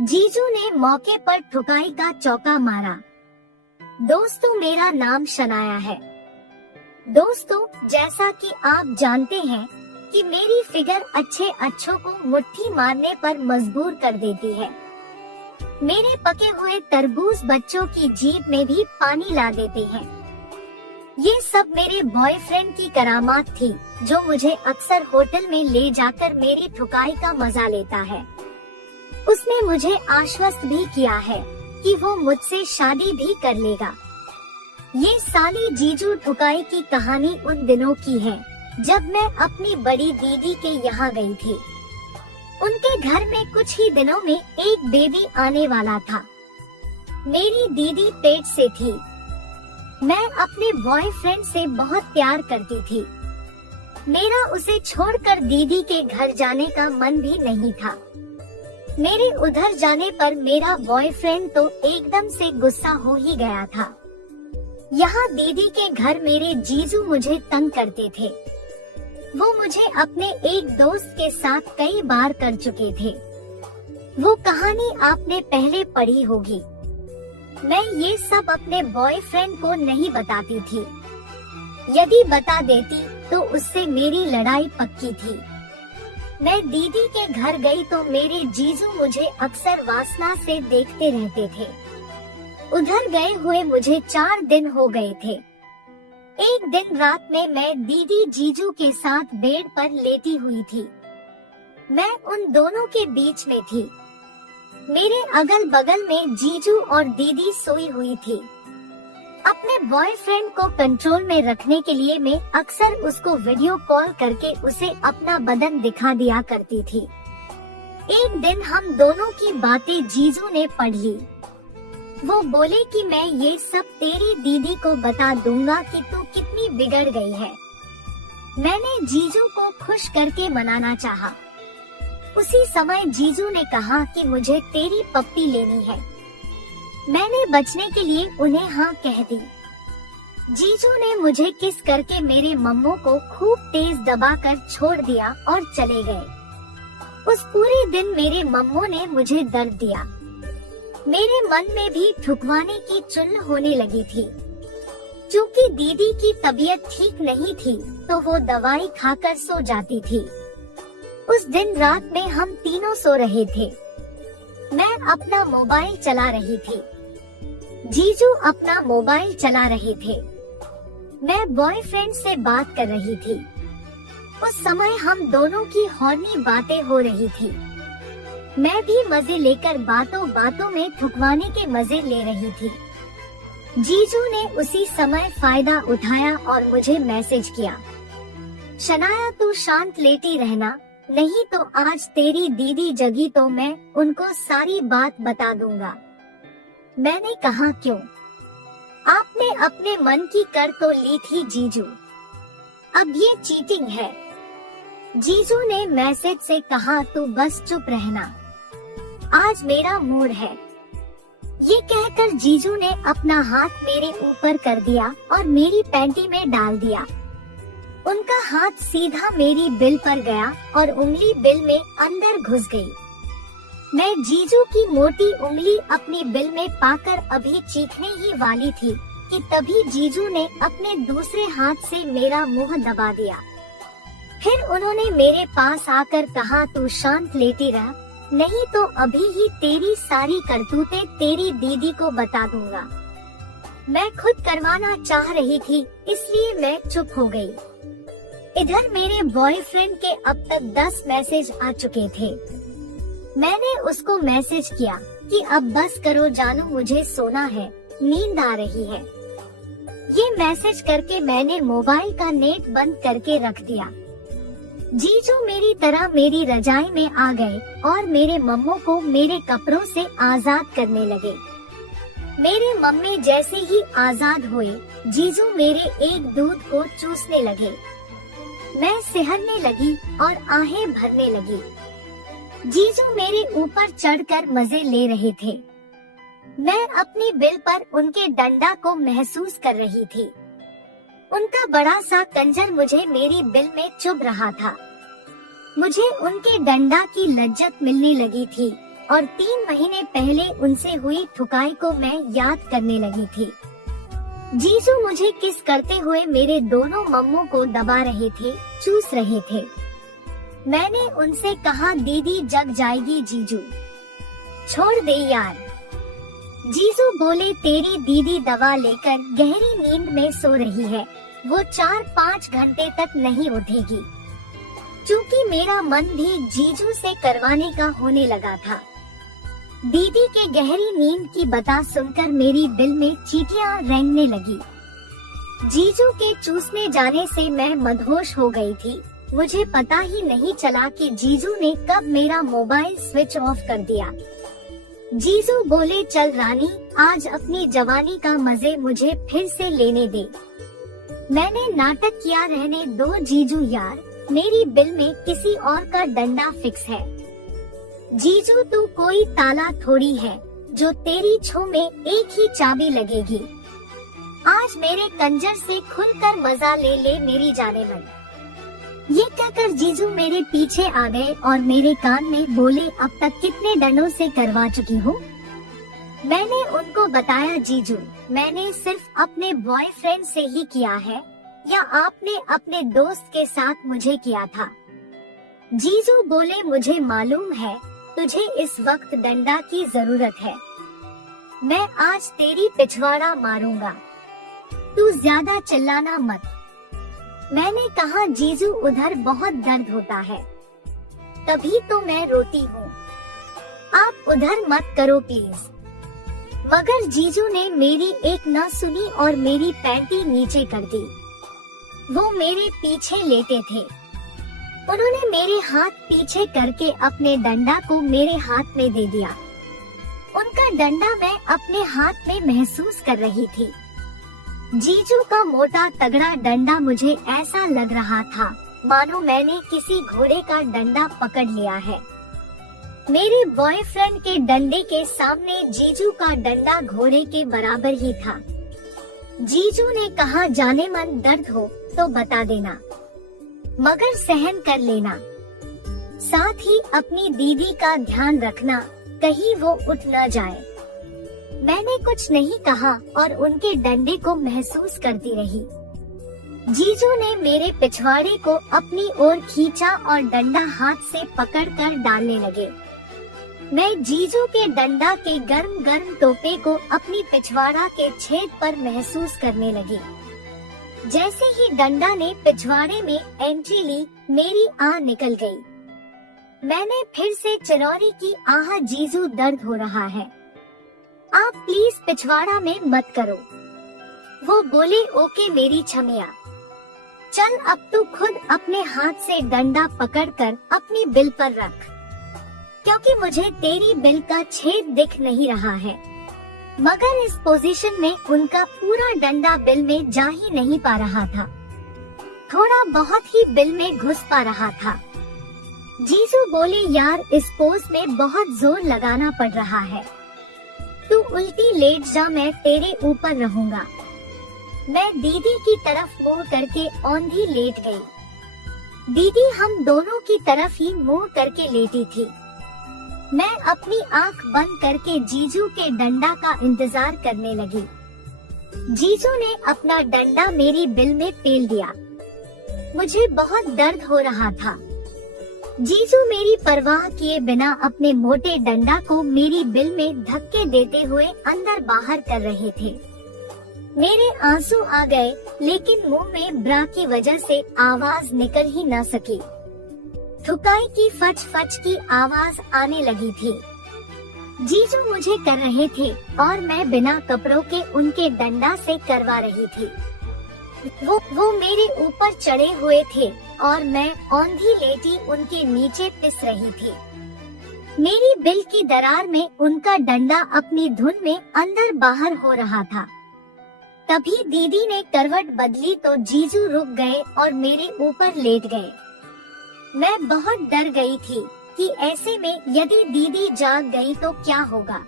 जीजू ने मौके पर ठुकाई का चौका मारा। दोस्तों, मेरा नाम शनाया है। दोस्तों, जैसा कि आप जानते हैं कि मेरी फिगर अच्छों को मुट्ठी मारने पर मजबूर कर देती है। मेरे पके हुए तरबूज बच्चों की जीभ में भी पानी ला देते हैं। ये सब मेरे बॉयफ्रेंड की करामात थी, जो मुझे अक्सर होटल में ले जाकर मेरी ठुकाई का मजा लेता है। उसने मुझे आश्वस्त भी किया है कि वो मुझसे शादी भी कर लेगा। ये साली जीजू ठुकाई की कहानी उन दिनों की है जब मैं अपनी बड़ी दीदी के यहाँ गई थी। उनके घर में कुछ ही दिनों में एक बेबी आने वाला था। मेरी दीदी पेट से थी। मैं अपने बॉयफ्रेंड से बहुत प्यार करती थी। मेरा उसे छोड़कर दीदी के घर जाने का मन भी नहीं था। मेरे उधर जाने पर मेरा बॉयफ्रेंड तो एकदम से गुस्सा हो ही गया था। यहाँ दीदी के घर मेरे जीजू मुझे तंग करते थे। वो मुझे अपने एक दोस्त के साथ कई बार कर चुके थे। वो कहानी आपने पहले पढ़ी होगी। मैं ये सब अपने बॉयफ्रेंड को नहीं बताती थी। यदि बता देती तो उससे मेरी लड़ाई पक्की थी। मैं दीदी के घर गई तो मेरे जीजू मुझे अक्सर वासना से देखते रहते थे। उधर गए हुए मुझे 4 दिन हो गए थे। एक दिन रात में मैं दीदी जीजू के साथ बेड पर लेटी हुई थी। मैं उन दोनों के बीच में थी। मेरे अगल बगल में जीजू और दीदी सोई हुई थी। अपने बॉयफ्रेंड को कंट्रोल में रखने के लिए मैं अक्सर उसको वीडियो कॉल करके उसे अपना बदन दिखा दिया करती थी। एक दिन हम दोनों की बातें जीजू ने पढ़ ली। वो बोले कि मैं ये सब तेरी दीदी को बता दूंगा कि तू कितनी बिगड़ गई है। मैंने जीजू को खुश करके मनाना चाहा। उसी समय जीजू ने कहा कि मुझे तेरी पप्पी लेनी है। मैंने बचने के लिए उन्हें हाँ कह दी। जीजू ने मुझे किस करके मेरे मम्मो को खूब तेज दबाकर छोड़ दिया और चले गए। उस पूरे दिन मेरे मम्मो ने मुझे दर्द दिया। मेरे मन में भी ठुकवाने की चुन्न होने लगी थी। चूँकि दीदी की तबीयत ठीक नहीं थी तो वो दवाई खाकर सो जाती थी। उस दिन रात में हम तीनों सो रहे थे। मैं अपना मोबाइल चला रही थी। जीजू अपना मोबाइल चला रहे थे। मैं बॉयफ्रेंड से बात कर रही थी। उस समय हम दोनों की हॉर्नी बातें हो रही थी। मैं भी मजे लेकर बातों बातों में ठुकवाने के मजे ले रही थी। जीजू ने उसी समय फायदा उठाया और मुझे मैसेज किया, शनाया तू शांत लेटी रहना, नहीं तो आज तेरी दीदी जगी तो मैं उनको सारी बात बता दूंगा। मैंने कहा क्यों? आपने अपने मन की कर तो ली थी जीजू, अब ये चीटिंग है। जीजू ने मैसेज से कहा तू बस चुप रहना, आज मेरा मूड है। ये कहकर जीजू ने अपना हाथ मेरे ऊपर कर दिया और मेरी पैंटी में डाल दिया। उनका हाथ सीधा मेरी बिल पर गया और उंगली बिल में अंदर घुस गई। मैं जीजू की मोटी उंगली अपनी बिल में पाकर अभी चीखने ही वाली थी कि तभी जीजू ने अपने दूसरे हाथ से मेरा मुंह दबा दिया। फिर उन्होंने मेरे पास आकर कहा तू शांत लेटी रह, नहीं तो अभी ही तेरी सारी करतूतें तेरी दीदी को बता दूंगा। मैं खुद करवाना चाह रही थी, इसलिए मैं चुप हो गई। इधर मेरे बॉयफ्रेंड के अब तक 10 मैसेज आ चुके थे। मैंने उसको मैसेज किया कि अब बस करो जानू, मुझे सोना है, नींद आ रही है। ये मैसेज करके मैंने मोबाइल का नेट बंद करके रख दिया। जीजू मेरी तरह मेरी रजाई में आ गए और मेरे मम्मो को मेरे कपड़ों से आजाद करने लगे। मेरे मम्मी जैसे ही आजाद हुए, जीजू मेरे एक दूध को चूसने लगे। मैं सिहरने लगी और आहें भरने लगी। जीजू मेरे ऊपर चढ़कर मजे ले रहे थे। मैं अपनी बिल पर उनके डंडा को महसूस कर रही थी। उनका बड़ा सा कंजर मुझे मेरी बिल में चुभ रहा था। मुझे उनके डंडा की लज्जत मिलने लगी थी और 3 महीने पहले उनसे हुई ठुकाई को मैं याद करने लगी थी। जीजू मुझे किस करते हुए मेरे दोनों मम्मों को दबा रहे थे, चूस रहे थे। मैंने उनसे कहा, दीदी जग जाएगी जीजू, छोड़ दे यार। जीजू बोले, तेरी दीदी दवा लेकर गहरी नींद में सो रही है, वो 4-5 घंटे तक नहीं उठेगी। चूँकि मेरा मन भी जीजू से करवाने का होने लगा था। दीदी के गहरी नींद की बता सुनकर मेरी दिल में चींटियां रेंगने लगी। जीजू के चूसने जाने से मैं मदहोश हो गई थी। मुझे पता ही नहीं चला कि जीजू ने कब मेरा मोबाइल स्विच ऑफ कर दिया। जीजू बोले, चल रानी, आज अपनी जवानी का मजे मुझे फिर से लेने दे। मैंने नाटक किया, रहने दो जीजू यार, मेरी बिल में किसी और का डंडा फिक्स है। जीजू तू कोई ताला थोड़ी है जो तेरी छू में एक ही चाबी लगेगी। आज मेरे कंजर से खुलकर मजा ले ले मेरी जाने मन। ये कहकर जीजू मेरे पीछे आ गए और मेरे कान में बोले, अब तक कितने डंडों से करवा चुकी हो? मैंने उनको बताया, जीजू मैंने सिर्फ अपने बॉयफ्रेंड से ही किया है, या आपने अपने दोस्त के साथ मुझे किया था? जीजू बोले, मुझे मालूम है तुझे इस वक्त डंडा की जरूरत है। मैं आज तेरी पिछवाड़ा मारूंगा, तू ज्यादा चिल्लाना मत। मैंने कहा, जीजू उधर बहुत दर्द होता है, तभी तो मैं रोती हूँ, आप उधर मत करो प्लीज। मगर जीजू ने मेरी एक न सुनी और मेरी पैंटी नीचे कर दी। वो मेरे पीछे लेटे थे। उन्होंने मेरे हाथ पीछे करके अपने डंडा को मेरे हाथ में दे दिया। उनका डंडा मैं अपने हाथ में महसूस कर रही थी। जीजू का मोटा तगड़ा डंडा मुझे ऐसा लग रहा था मानो मैंने किसी घोड़े का डंडा पकड़ लिया है। मेरे बॉयफ्रेंड के डंडे के सामने जीजू का डंडा घोड़े के बराबर ही था। जीजू ने कहा, जाने मन दर्द हो तो बता देना, मगर सहन कर लेना। साथ ही अपनी दीदी का ध्यान रखना, कहीं वो उठ न जाए। मैंने कुछ नहीं कहा और उनके डंडे को महसूस करती रही। जीजू ने मेरे पिछवाड़े को अपनी ओर खींचा और डंडा हाथ से पकड़कर डालने लगे। मैं जीजू के डंडा के गर्म गर्म टोपे को अपनी पिछवाड़ा के छेद पर महसूस करने लगी। जैसे ही डंडा ने पिछवाड़े में एंट्री ली, मेरी आह निकल गई। मैंने फिर से चिरौरी की, आह जीजू दर्द हो रहा है, आप प्लीज पिछवाड़ा में मत करो। वो बोले, ओके मेरी छमिया, चल अब तू खुद अपने हाथ से डंडा पकड़कर अपनी बिल पर रख, क्योंकि मुझे तेरी बिल का छेद दिख नहीं रहा है। मगर इस पोजीशन में उनका पूरा डंडा बिल में जा ही नहीं पा रहा था, थोड़ा बहुत ही बिल में घुस पा रहा था। जीजू बोले, यार इस पोज में बहुत जोर लगाना पड़ रहा है, तू उल्टी लेट जा, मैं तेरे ऊपर रहूंगा। मैं दीदी की तरफ मुंह करके औंधी लेट गई। दीदी हम दोनों की तरफ ही मुंह करके लेटी थी। मैं अपनी आंख बंद करके जीजू के डंडा का इंतजार करने लगी। जीजू ने अपना डंडा मेरी बिल में पेल दिया। मुझे बहुत दर्द हो रहा था। जीजू मेरी परवाह किए बिना अपने मोटे डंडा को मेरी बिल में धक्के देते हुए अंदर बाहर कर रहे थे। मेरे आंसू आ गए, लेकिन मुंह में ब्रा की वजह से आवाज निकल ही न सकी। थुकाई की फच फच की आवाज आने लगी थी। जीजू मुझे कर रहे थे और मैं बिना कपड़ों के उनके डंडा से करवा रही थी। वो मेरे ऊपर चढ़े हुए थे और मैं औंधी लेटी उनके नीचे पिस रही थी। मेरी बिल की दरार में उनका डंडा अपनी धुन में अंदर बाहर हो रहा था। तभी दीदी ने करवट बदली तो जीजू रुक गए और मेरे ऊपर लेट गए। मैं बहुत डर गई थी कि ऐसे में यदि दीदी जाग गई तो क्या होगा।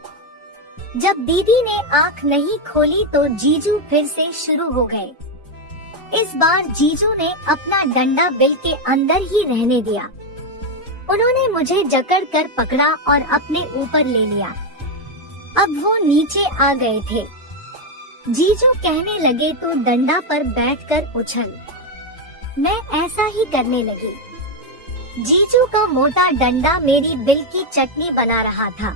जब दीदी ने आंख नहीं खोली तो जीजू फिर से शुरू हो गए। इस बार जीजू ने अपना डंडा बिल के अंदर ही रहने दिया। उन्होंने मुझे जकड़ कर पकड़ा और अपने ऊपर ले लिया। अब वो नीचे आ गए थे। जीजू कहने लगे तो डंडा पर बैठकर उछल। मैं ऐसा ही करने लगी। जीजू का मोटा डंडा मेरी बिल की चटनी बना रहा था,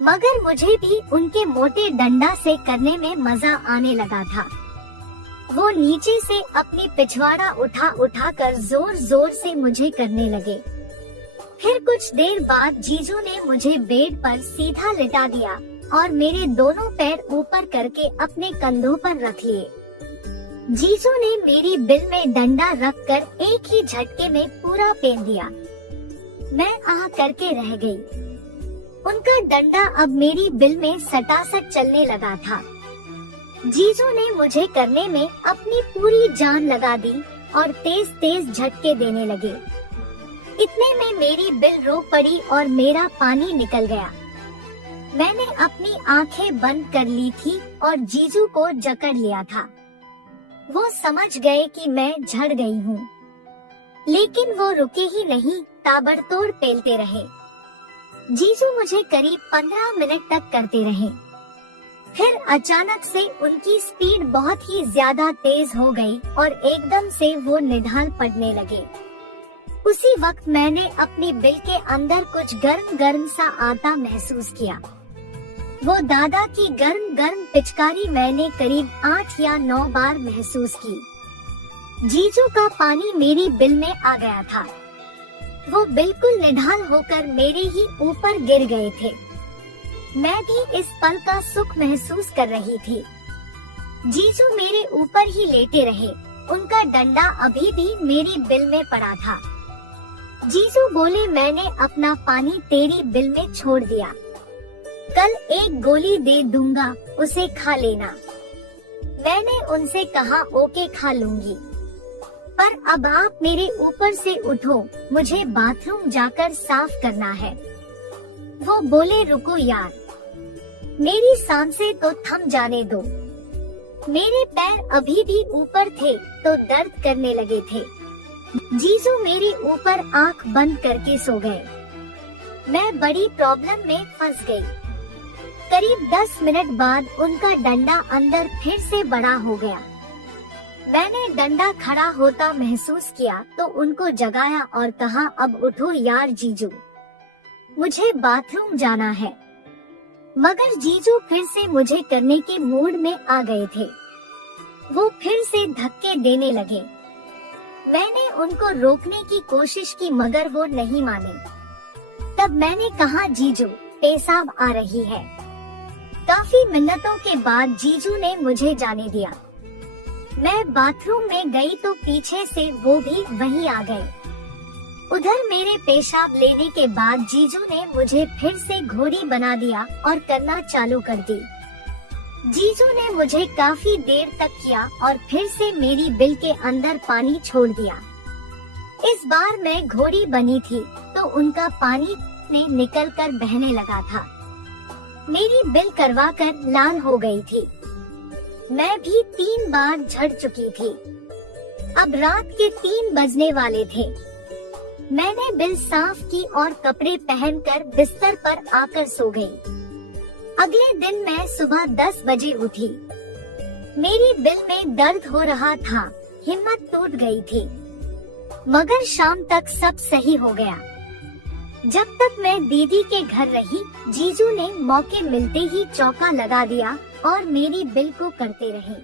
मगर मुझे भी उनके मोटे डंडा से करने में मजा आने लगा था। वो नीचे से अपनी पिछवाड़ा उठा उठा कर जोर जोर से मुझे करने लगे। फिर कुछ देर बाद जीजू ने मुझे बेड पर सीधा लिटा दिया और मेरे दोनों पैर ऊपर करके अपने कंधों पर रख लिए। जीजू ने मेरी बिल में डंडा रखकर एक ही झटके में पूरा पेन दिया। मैं आह करके रह गई। उनका डंडा अब मेरी बिल में सटासट चलने लगा था। जीजू ने मुझे करने में अपनी पूरी जान लगा दी और तेज तेज झटके देने लगे। इतने में मेरी बिल रो पड़ी और मेरा पानी निकल गया। मैंने अपनी आंखें बंद कर ली थी और जीजू को जकड़ लिया था। वो समझ गए कि मैं झड़ गई हूँ, लेकिन वो रुके ही नहीं, ताबड़तोड़ पेलते रहे। जीजू मुझे करीब 15 मिनट तक करते रहे। फिर अचानक से उनकी स्पीड बहुत ही ज्यादा तेज हो गई और एकदम से वो निढाल पड़ने लगे। उसी वक्त मैंने अपनी बिल के अंदर कुछ गर्म गर्म सा आता महसूस किया। वो दादा की गर्म गर्म पिचकारी मैंने करीब 8 या 9 बार महसूस की। जीजू का पानी मेरी बिल में आ गया था। वो बिल्कुल निढाल होकर मेरे ही ऊपर गिर गए थे। मैं भी इस पल का सुख महसूस कर रही थी। जीजू मेरे ऊपर ही लेटे रहे। उनका डंडा अभी भी मेरी बिल में पड़ा था। जीजू बोले, मैंने अपना पानी तेरी बिल में छोड़ दिया। कल एक गोली दे दूंगा, उसे खा लेना। मैंने उनसे कहा ओके खा लूंगी, पर अब आप मेरे ऊपर से उठो, मुझे बाथरूम जाकर साफ करना है। वो बोले रुको यार, मेरी सांसें तो थम जाने दो। मेरे पैर अभी भी ऊपर थे तो दर्द करने लगे थे। जीजू मेरे ऊपर आंख बंद करके सो गए। मैं बड़ी प्रॉब्लम में फंस गई। करीब 10 मिनट बाद उनका डंडा अंदर फिर से बड़ा हो गया। मैंने डंडा खड़ा होता महसूस किया तो उनको जगाया और कहा अब उठो यार जीजू, मुझे बाथरूम जाना है। मगर जीजू फिर से मुझे करने के मूड में आ गए थे। वो फिर से धक्के देने लगे। मैंने उनको रोकने की कोशिश की मगर वो नहीं माने। तब मैंने कहा जीजू पेशाब आ रही है। काफी मिनटों के बाद जीजू ने मुझे जाने दिया। मैं बाथरूम में गई तो पीछे से वो भी वहीं आ गए। उधर मेरे पेशाब लेने के बाद जीजू ने मुझे फिर से घोड़ी बना दिया और करना चालू कर दी। जीजू ने मुझे काफी देर तक किया और फिर से मेरी बिल के अंदर पानी छोड़ दिया। इस बार मैं घोड़ी बनी थी तो उनका पानी ने निकल कर बहने लगा था। मेरी बिल करवा कर लाल हो गई थी। मैं भी 3 बार झड़ चुकी थी। अब रात के 3 बजने वाले थे। मैंने बिल साफ की और कपड़े पहनकर बिस्तर पर आकर सो गई। अगले दिन मैं सुबह 10 बजे उठी। मेरी बिल में दर्द हो रहा था, हिम्मत टूट गई थी, मगर शाम तक सब सही हो गया। जब तक मैं दीदी के घर रही, जीजू ने मौके मिलते ही चौका लगा दिया और मेरी बिल को करते रहे।